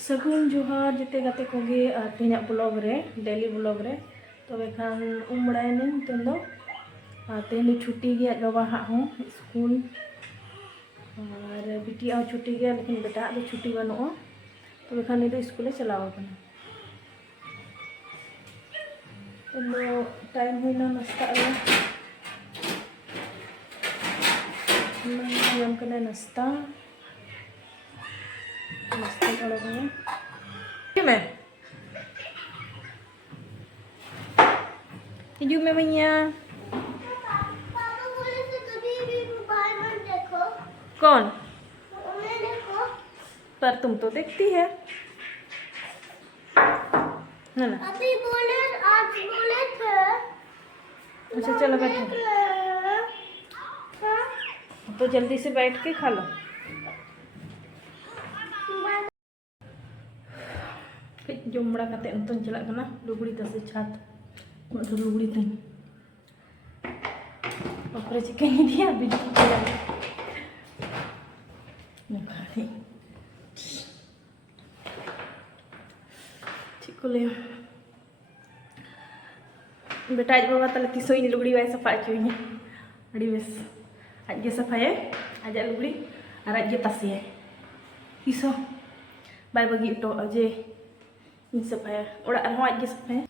सगुन जोहार जिते गाते कोगे तेना ब्लॉग रे डेली ब्लॉग रे तबे खान उमड़ायनी तो तेन छुट्टी गया बाबा हूँ स्कूल और बिटी छुट्टी गया लेकिन बेटा दो छुट्टी बनूँ तबे खान तो स्कूल चलाव टाइम होना नाश्ता नाश्ता में हिजू में भैया कौन पर तुम तो देखती है ना ना अभी आज बोले थे। अच्छा चलो बैठो तो जल्दी से बैठ के खा लो जम बड़ा करते नतन चला करना लुगड़ी तसे छात मतलब लुगड़ी तन ऊपर चिकन दिया बिजली चला ठीक को ले बेटा आज बाबा तले तीसो इन लुगड़ी वाई सफा चुई अड़ी बेस आज के सफाए आज लुगड़ी और आज के तसे तीसो बाय बगी तो अजे इन सफाया ओड़ा रहो आज के सफाए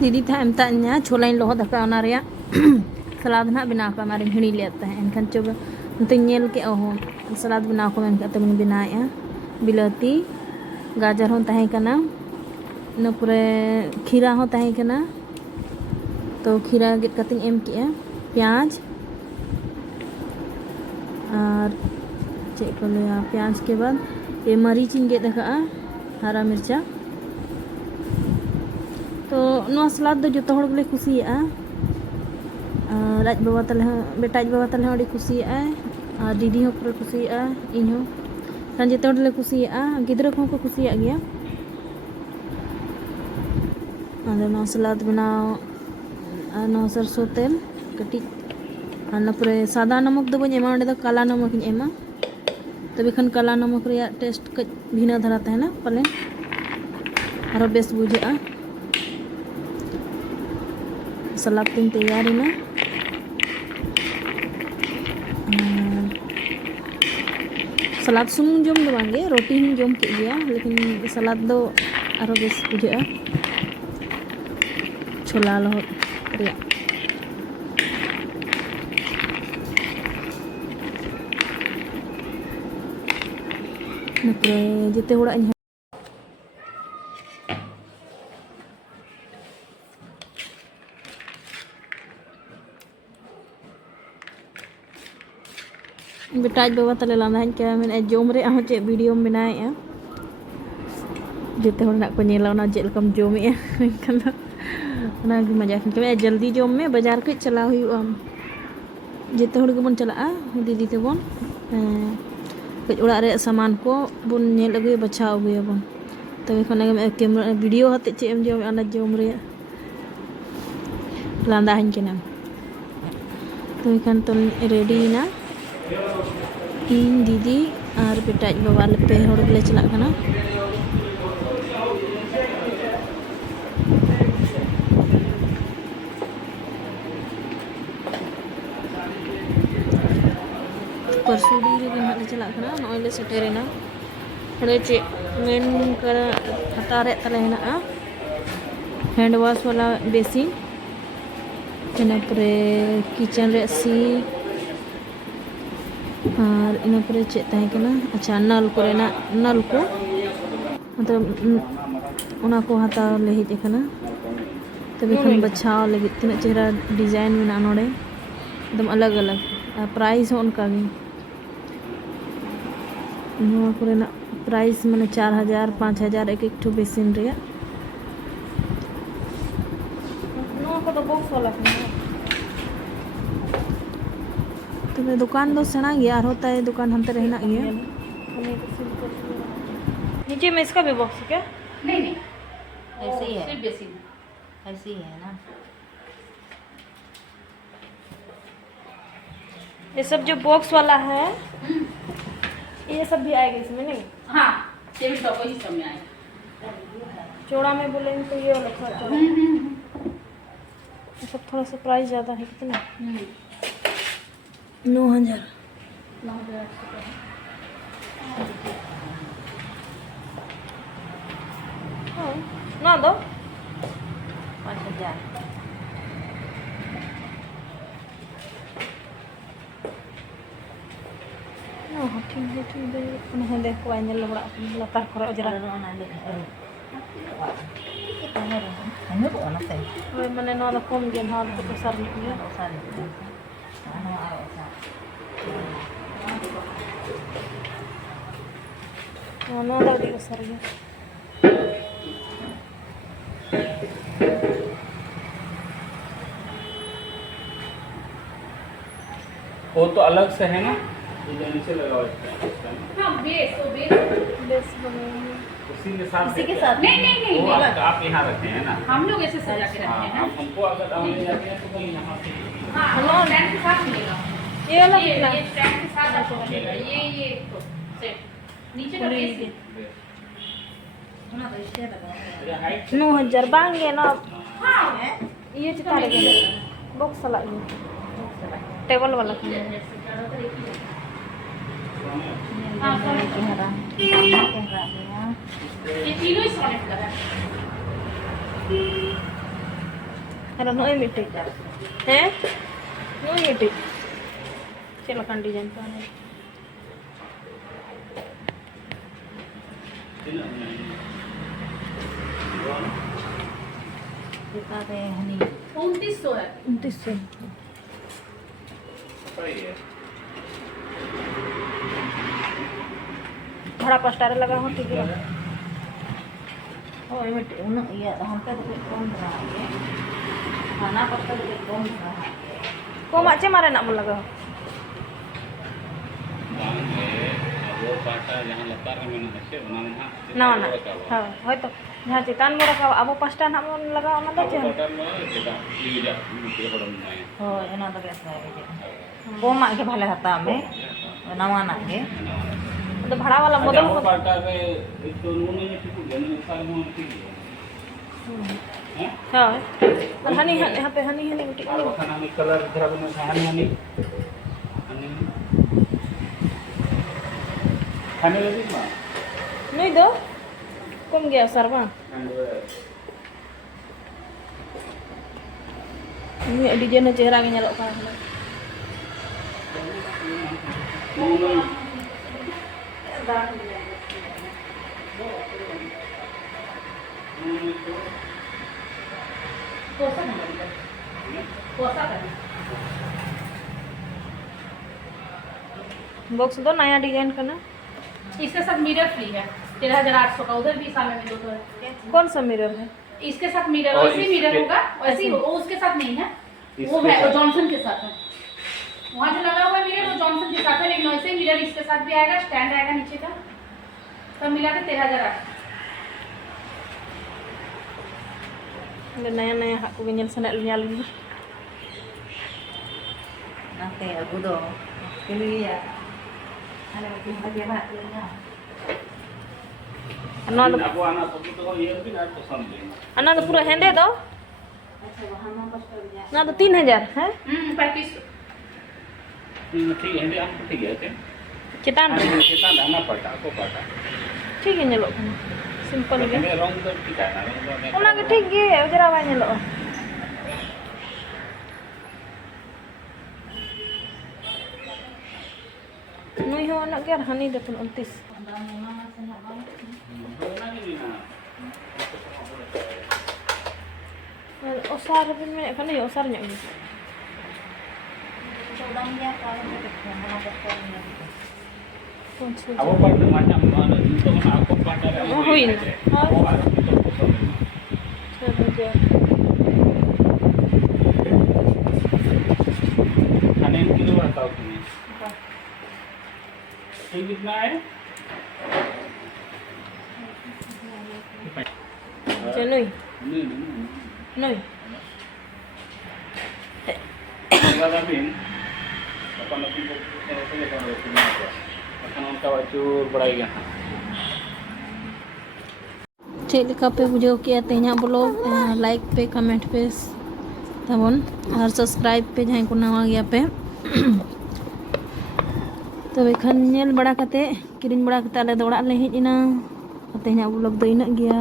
दीदी था एमता छोला लोहद दाका सलाद ना बना का मारे हिड़ी लेता है एनखान चब नतल के सलाद बना को मन बनाए बिलाती गाजर हों तहें कना इन पूरे खीरा हों तहें कना तो खीरा गेट कतिंग एम किया प्याज और चे को लिया प्याज के बाद ये मरीच इन गेट रखा हरा मिर्चा तो नो सलाद दो जो हड़ गले कुसिया राज बाबा तले बेटा बाबा तले अड़ी कुसिया और दीदी हो पूरा कुसिया इन हो सान जो हड़ले कुसिया गिद्रा को कुसिया गया नो सलाद बनाओ नो सरसों तेल कटी पूरे सादा नमक दो बन एमा काला नमक इन एमा तबे खान काला नमक रे टेस्ट कच भिना धरा तहना पले और बेस बुझा सलाद तीन तैयारी ना सलाद सुमुंग जम दो बांगे रोटी हम जम के गया लेकिन सलाद दो आरो बेस बुझा छोला लोहद रे जिते हड़ा बेटा बाबा तले लाना क्या मैं जम रे चे वीडियो बनाए जिते हड़ा को नेला चेकम जमे मजा के जल्दी जम में बाजार के चला जिते हड़ गेबन चला दीदी तेबन कच उड़ा रे सामान को बन नेल अगुया बछाव अगुयाबन तबे खान कैमरा वीडियो हते चे जम जम रे लांदा हन के नाम तबे खान तो रेडी ना इन दीदी और बेटा बाबा पे हड़ गले चला खाना परसुडी रे हाले चला खाना नॉइले सेटेरेना हड़े चे मेन कर हतारे तले हेना हैंड वॉश वाला बेसिन इन परे किचन रे सी और इन चे अच्छा नल को नल को मतलब उना को हताव ले हेज कना तबे खन बछाव लगे तना चेहरा डिजाइन में नोड़े एकदम अलग अलग प्राइस हो उनका भी नोआ कोरेना प्राइस माने 4000 5000 एक एक ठो बेसिन रे नोआ को तो बॉक्स वाला तबे दुकान दो सेना गया और होता है दुकान हम तेरे ना गया नीचे में इसका भी बॉक्स है क्या? नहीं नहीं ऐसे ही है, सिर्फ बेसिन ऐसे ही है ना। ये सब जो बॉक्स वाला है ये सब भी आएगा इसमें नहीं? हाँ टेबल टॉप ही सब में आए चौड़ा में बोलेंगे तो ये वाला थोड़ा चौड़ा ये सब थोड़ा सा प्राइस ज़्यादा है कितना? 9000 ना दो 5000 ठीक है उन्हें देख को आइने लबड़ा लतार करे जरा ओए माने नो दा कम गेन हाल तो सर निकले नो दा दी सर गया वो तो अलग से है ना, ये नीचे लगा हुआ है हाँ बेस तो बेस बेस बनाएंगे उसी के साथ इसी के साथ नहीं नहीं नहीं वो अलग आप यहाँ रखे हैं ना। हम लोग ऐसे सजा के रखते हैं आप हमको अगर हमने जाते हैं तो हम यहाँ से हाँ स्टैंड के साथ मिलेगा ये वाला ये कितना? स्टैंड के साथ आपको मिलेगा ये तो सेट नीचे का बेस हाइट 9000 बांगे ना हाँ ये चिता लगे बॉक्स वाला ये टेबल वाला हाँ ये तीनों ही सॉलिड का है अरे नो मिट्टी है नो मिट्टी चलो kan डिजाइन का है कितना दे हनी 2900 है 2900 भाड़ा 5 स्टार लगा हो ठीक है ओ ये हम पे तो कम रहा है खाना पत्ता तो कम रहा है को माचे मारे ना लगा हो वो पाटा जहाँ लतार में ना है ना ना ना हां होय तो जहां चितान में रखा अब 5 स्टार हम लगा ना तो पाटा में जेटा लीजा मुझे बड़ा नहीं हो एना तो कैसा है को मा के भले हता में नवा ना के तो भाड़ा वाला मॉडल वो पाटा रे तो नूने में ठीक है ना साल में ठीक है हां और हनी यहां पे हनी मिट्टी और खाना में कलर इधर बना हनी खाने लगी ना नहीं दो कम गया सरवा ini डिजाइन चेहरा के nyalok kan बॉक्स दो नया डिजाइन का ना इसके साथ मिरर फ्री है 13800 का उधर भी सामने में दो तो है कौन सा मिरर है इसके साथ मिरर और वैसे ही मिरर इसके- होगा वैसे ही वो उसके साथ नहीं है वो इसके है साथ। जॉनसन के साथ है वहाँ जो लगा हुआ मिरर वो जॉनसन के साथ है लेकिन वैसे ही मिरर इसके साथ भी आएगा स्टैंड आएगा नीचे का सब मिला के 13800 नया नया हाथ को nyal sana nyal lagi nanti aku do pilih ya ada lagi apa ya ana आपको आना तो ये भी ना पसंद है ana तो पूरा हैंडे दो अच्छा वहां में बस कर दिया ना तो 3000 है 3500 ठीक है हम ठीक है चितान kita dana पाटा को पाटा ठीक है nyalok simple ini ge rong तो ठीक है ना रंग ona ge ठीक ge ujara ba nyalok nui ho anak ge hani da pun 29 तो osar bin men kan ni osar nya ni. Coba dia kalau mana betul ni. Aku pada macam mana itu mana aku pada Oh, huin. Aku harus itu betul. Coba dia. Karena yang kilo atau ini. Ini कितना है? Cenui. Ini. Noi. Enggak tapi. Apa nanti kau saya kalau sini aja. Akan uनका acur बढ़ाएगा. Check लेका पे बुझो किया तेना blog like पे comment पे तबन और सब्सक्राइब पे जहाँ को नवा गया पे तो एखन नेल बड़ा कते किरिंग बड़ा कते आले दौड़ा ले हेजना तेना ब्लॉग दो इना गया।